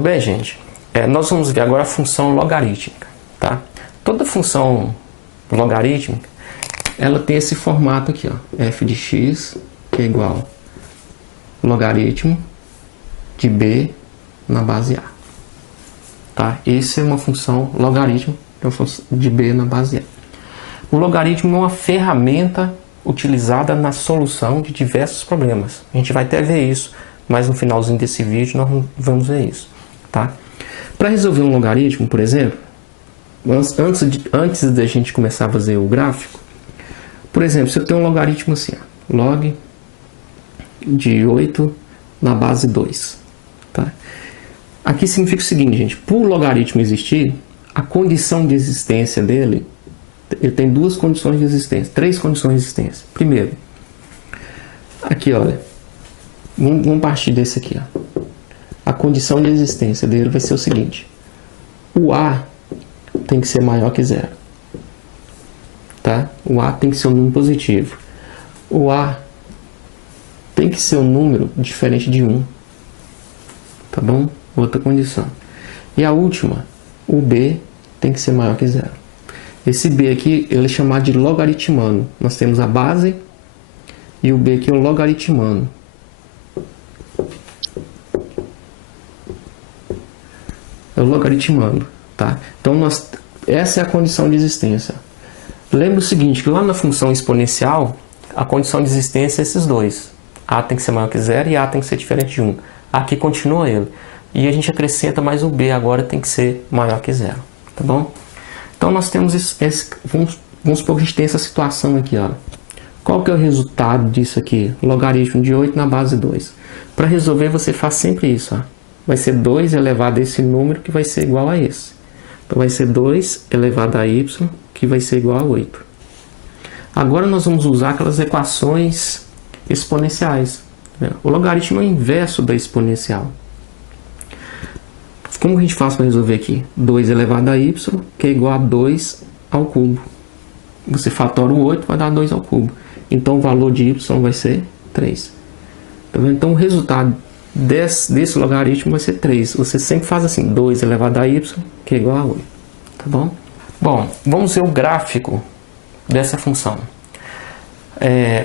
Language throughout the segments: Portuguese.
Tudo bem, gente? Nós vamos ver agora a função logarítmica, tá? Toda função logarítmica, ela tem esse formato aqui, ó, f de x, que é igual logaritmo de b na base a, tá? Essa é uma função logaritmo de b na base a. O logaritmo é uma ferramenta utilizada na solução de diversos problemas. A gente vai até ver isso, mas no finalzinho desse vídeo nós vamos ver isso, tá? Para resolver um logaritmo, por exemplo, antes da gente começar a fazer o gráfico, por exemplo, se eu tenho um logaritmo assim, ó, log de 8 na base 2, tá? Aqui significa o seguinte, gente, para o logaritmo existir, a condição de existência dele, ele tem duas condições de existência, três condições de existência. Primeiro, aqui, olha, vamos partir desse aqui, ó. A condição de existência dele vai ser o seguinte: o a tem que ser maior que zero, tá? O a tem que ser um número positivo. O a tem que ser um número diferente de 1, tá bom? Outra condição. E a última, o b tem que ser maior que zero. Esse b aqui, ele é chamado de logaritmano. Nós temos a base e o b aqui é o logaritmano. É o logaritmano, tá? Então, essa é a condição de existência. Lembra o seguinte, que lá na função exponencial, a condição de existência é esses dois. A tem que ser maior que zero e a tem que ser diferente de 1. Aqui continua ele. E a gente acrescenta mais o b, agora tem que ser maior que zero, tá bom? Então, nós temos vamos supor que a gente tem essa situação aqui, ó. Qual que é o resultado disso aqui? Logaritmo de 8 na base 2. Para resolver, você faz sempre isso, ó. Vai ser 2 elevado a esse número, que vai ser igual a esse. Então, vai ser 2 elevado a y, que vai ser igual a 8. Agora, nós vamos usar aquelas equações exponenciais. O logaritmo é o inverso da exponencial. Como a gente faz para resolver aqui? 2 elevado a y, que é igual a 2 ao cubo. Você fatora o 8, vai dar 2 ao cubo. Então, o valor de y vai ser 3. Tá vendo? Então, o resultado desse logaritmo vai ser 3. Você sempre faz assim, 2 elevado a y, que é igual a 8. Tá bom? Bom, vamos ver o gráfico dessa função.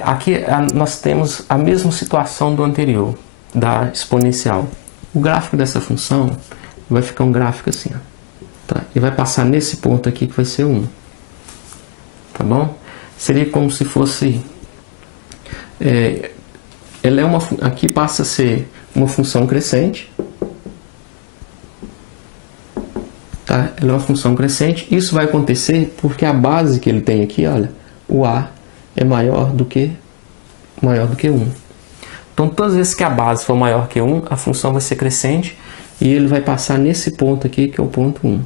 Aqui nós temos a mesma situação do anterior, da exponencial. O gráfico dessa função vai ficar um gráfico assim, ó, tá? E vai passar nesse ponto aqui, que vai ser 1. Tá bom? Seria como se fosse... aqui passa a ser uma função crescente. Tá? Ela é uma função crescente. Isso vai acontecer porque a base que ele tem aqui, olha, o a é maior do que 1. Então, todas as vezes que a base for maior que 1, a função vai ser crescente e ele vai passar nesse ponto aqui, que é o ponto 1.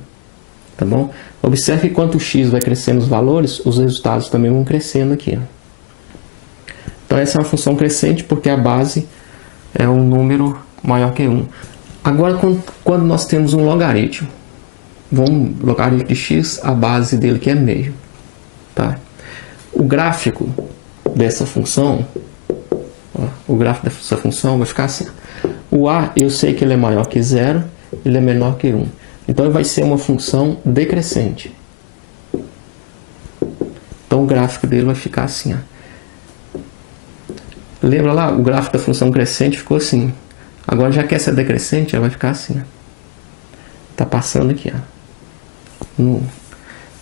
Tá bom? Observe que quanto o x vai crescendo os valores, os resultados também vão crescendo aqui, ó. Então, essa é uma função crescente porque a base é um número maior que 1. Agora, quando nós temos um logaritmo, logaritmo de x, a base dele que é meio, tá? O gráfico dessa função, o gráfico dessa função vai ficar assim. O a, eu sei que ele é maior que 0, ele é menor que 1. Então, ele vai ser uma função decrescente. Então, o gráfico dele vai ficar assim, ó. Lembra lá? O gráfico da função crescente ficou assim. Agora, já que essa é decrescente, ela vai ficar assim, ó. Tá passando aqui, ó.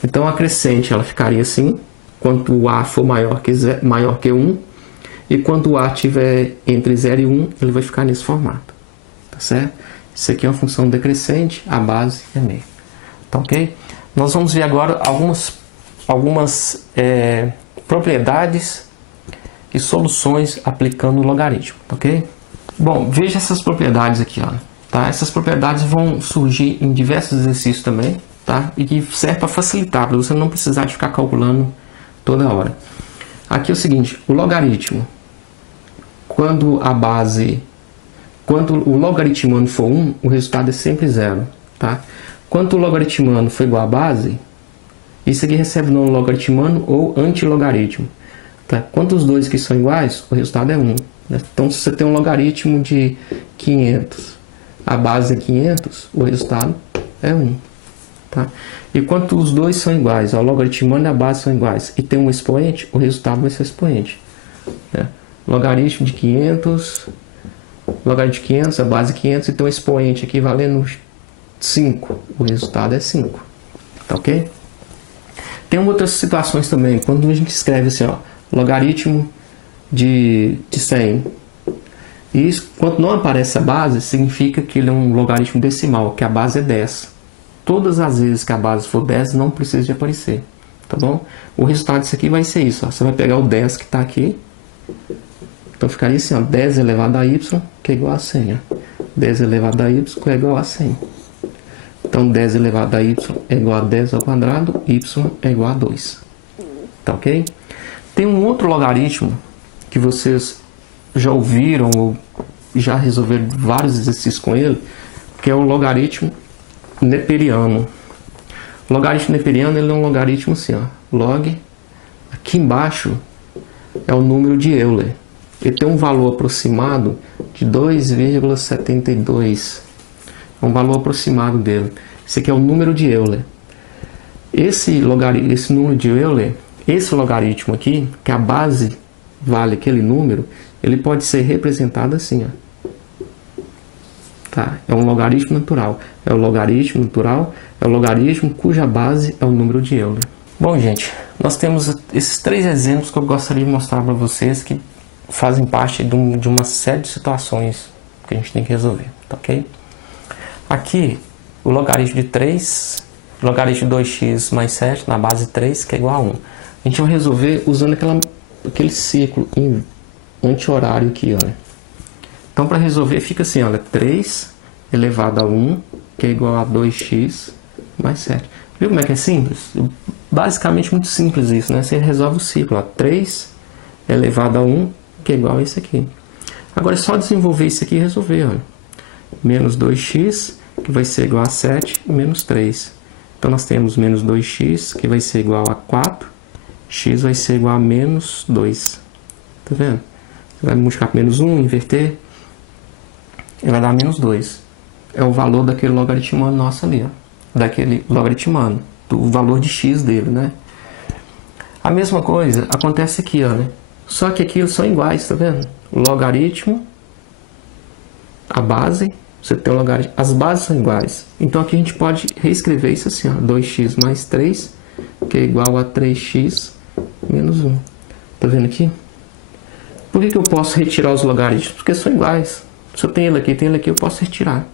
Então, a crescente, ela ficaria assim, quanto o a for maior que 1. E quando o a estiver entre 0 e 1, ele vai ficar nesse formato. Tá certo? Isso aqui é uma função decrescente, a base é meio. Tá ok? Nós vamos ver agora algumas propriedades e soluções aplicando o logaritmo. Tá ok? Bom, veja essas propriedades aqui, ó. Tá? Essas propriedades vão surgir em diversos exercícios também. Tá? E que serve para facilitar, para você não precisar de ficar calculando toda hora. Aqui é o seguinte, o logaritmo. Quando o logaritmano for 1, o resultado é sempre 0, tá? Quando o logaritmano for igual a base, isso aqui recebe o nome logaritmano ou antilogaritmo, tá? Quando os dois que são iguais, o resultado é 1, né? Então, se você tem um logaritmo de 500, a base é 500, o resultado é 1. Tá? E quando os dois são iguais, ó, o logaritmando e a base são iguais, e tem um expoente, o resultado vai ser expoente. Né? Logaritmo de 500, logaritmo de 500, a base 500, e tem um expoente aqui valendo 5. O resultado é 5. Tá ok? Tem outras situações também, quando a gente escreve assim, ó, logaritmo de 100. E isso, quando não aparece a base, significa que ele é um logaritmo decimal, que a base é 10. Todas as vezes que a base for 10, não precisa de aparecer. Tá bom? O resultado disso aqui vai ser isso. Ó. Você vai pegar o 10 que está aqui. Então ficaria assim, ó, 10 elevado a y, que é igual a 100. Ó. 10 elevado a y, que é igual a 100. Então 10 elevado a y é igual a 10 ao quadrado, y é igual a 2. Tá ok? Tem um outro logaritmo que vocês já ouviram ou já resolveram vários exercícios com ele, que é o logaritmo neperiano. O logaritmo neperiano ele é um logaritmo assim, ó, log, aqui embaixo é o número de Euler. Ele tem um valor aproximado de 2,72. É um valor aproximado dele. Esse aqui é o número de Euler. Esse número de Euler, esse logaritmo aqui, que a base vale aquele número, ele pode ser representado assim, ó. Tá? É um logaritmo natural. É o logaritmo natural, é o logaritmo cuja base é o número de Euler. Bom, gente, nós temos esses 3 exemplos que eu gostaria de mostrar para vocês que fazem parte de uma série de situações que a gente tem que resolver, tá ok? Aqui, o logaritmo de 3, logaritmo de 2x mais 7 na base 3, que é igual a 1. A gente vai resolver usando aquele ciclo anti-horário aqui, olha. Então, para resolver, fica assim, olha, 3 elevado a 1, que é igual a 2x mais 7. Viu como é que é simples? Basicamente, muito simples isso, né? Você resolve o ciclo, ó, 3 elevado a 1, que é igual a isso aqui. Agora, é só desenvolver isso aqui e resolver, olha. Menos 2x, que vai ser igual a 7, menos 3. Então, nós temos menos 2x, que vai ser igual a 4, x vai ser igual a menos 2. Tá vendo? Você vai multiplicar por menos 1, inverter, ele vai dar menos 2. É o valor daquele logaritmano nosso ali, ó. Daquele logaritmano, do valor de x dele, né? A mesma coisa acontece aqui, ó, né? Só que aqui eles são iguais, tá vendo? O logaritmo, a base, você tem o logaritmo, as bases são iguais. Então aqui a gente pode reescrever isso assim, ó, 2x mais 3, que é igual a 3x menos 1. Tá vendo aqui? Por que eu posso retirar os logaritmos? Porque são iguais. Se eu tenho ele aqui, eu posso retirar.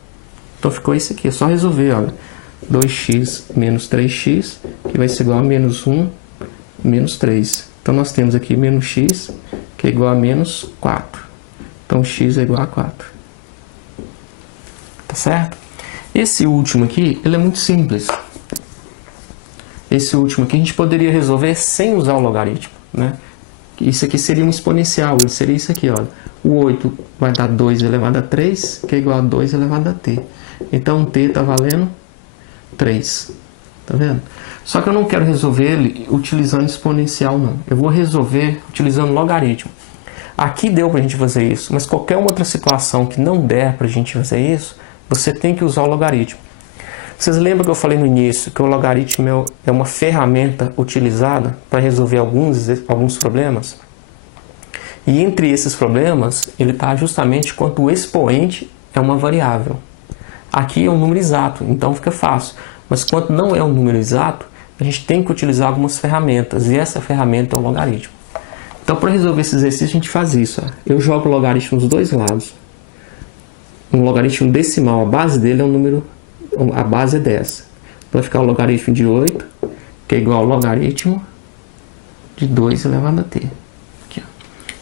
Então ficou isso aqui, é só resolver, olha. 2x menos 3x, que vai ser igual a menos 1, menos 3. Então nós temos aqui menos x, que é igual a menos 4. Então x é igual a 4. Tá certo? Esse último aqui, ele é muito simples. Esse último aqui a gente poderia resolver sem usar o logaritmo, né? Isso aqui seria um exponencial, ele seria isso aqui, olha. O 8 vai dar 2 elevado a 3, que é igual a 2 elevado a t. Então t está valendo 3. Tá vendo? Só que eu não quero resolver ele utilizando exponencial, não. Eu vou resolver utilizando logaritmo. Aqui deu para a gente fazer isso, mas qualquer outra situação que não der para a gente fazer isso, você tem que usar o logaritmo. Vocês lembram que eu falei no início que o logaritmo é uma ferramenta utilizada para resolver alguns problemas? E entre esses problemas, ele está justamente quando o expoente é uma variável. Aqui é um número exato, então fica fácil. Mas quando não é um número exato, a gente tem que utilizar algumas ferramentas, e essa ferramenta é o logaritmo. Então, para resolver esse exercício, a gente faz isso. Ó. Eu jogo o logaritmo dos dois lados. Um logaritmo decimal, a base dele é um número, a base é 10. Vai ficar o logaritmo de 8, que é igual ao logaritmo de 2 elevado a t. Aqui, ó.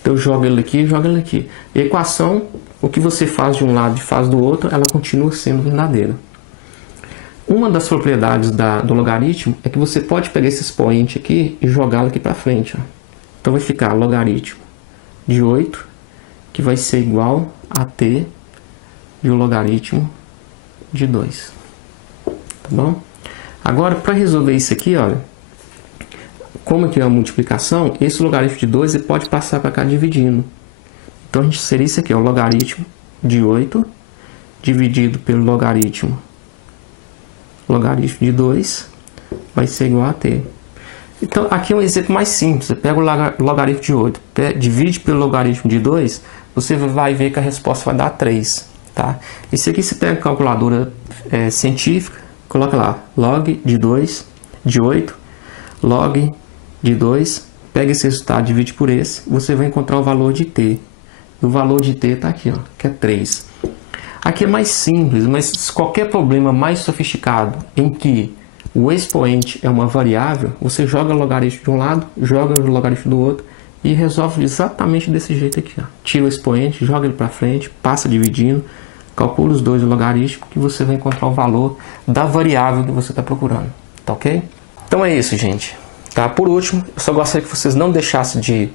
Então, eu jogo ele aqui e jogo ele aqui. E a equação, o que você faz de um lado e faz do outro, ela continua sendo verdadeira. Uma das propriedades do logaritmo é que você pode pegar esse expoente aqui e jogá-lo aqui para frente. Ó. Então, vai ficar logaritmo de 8, que vai ser igual a t de o logaritmo de 2. Tá bom? Agora, para resolver isso aqui, olha, como aqui é uma multiplicação, esse logaritmo de 2 ele pode passar para cá dividindo. Então, seria isso aqui, ó, o logaritmo de 8, dividido pelo logaritmo de 2 vai ser igual a t. Então, aqui é um exemplo mais simples. Você pega o logaritmo de 8, divide pelo logaritmo de 2, você vai ver que a resposta vai dar 3. Tá? Esse aqui você pega a calculadora científica, coloca lá, log de 2, de 8, log de 2, pega esse resultado, divide por esse, você vai encontrar o valor de t. O valor de t está aqui, ó, que é 3. Aqui é mais simples, mas qualquer problema mais sofisticado em que o expoente é uma variável, você joga o logaritmo de um lado, joga o logaritmo do outro e resolve exatamente desse jeito aqui. Ó. Tira o expoente, joga ele para frente, passa dividindo, calcula os dois logaritmos que você vai encontrar o valor da variável que você está procurando. Tá ok? Então é isso, gente. Tá? Por último, eu só gostaria que vocês não deixassem de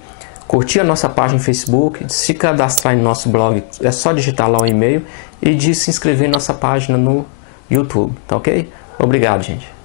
curtir a nossa página no Facebook, de se cadastrar em nosso blog, é só digitar lá o e-mail, e de se inscrever em nossa página no YouTube. Tá ok? Obrigado, gente.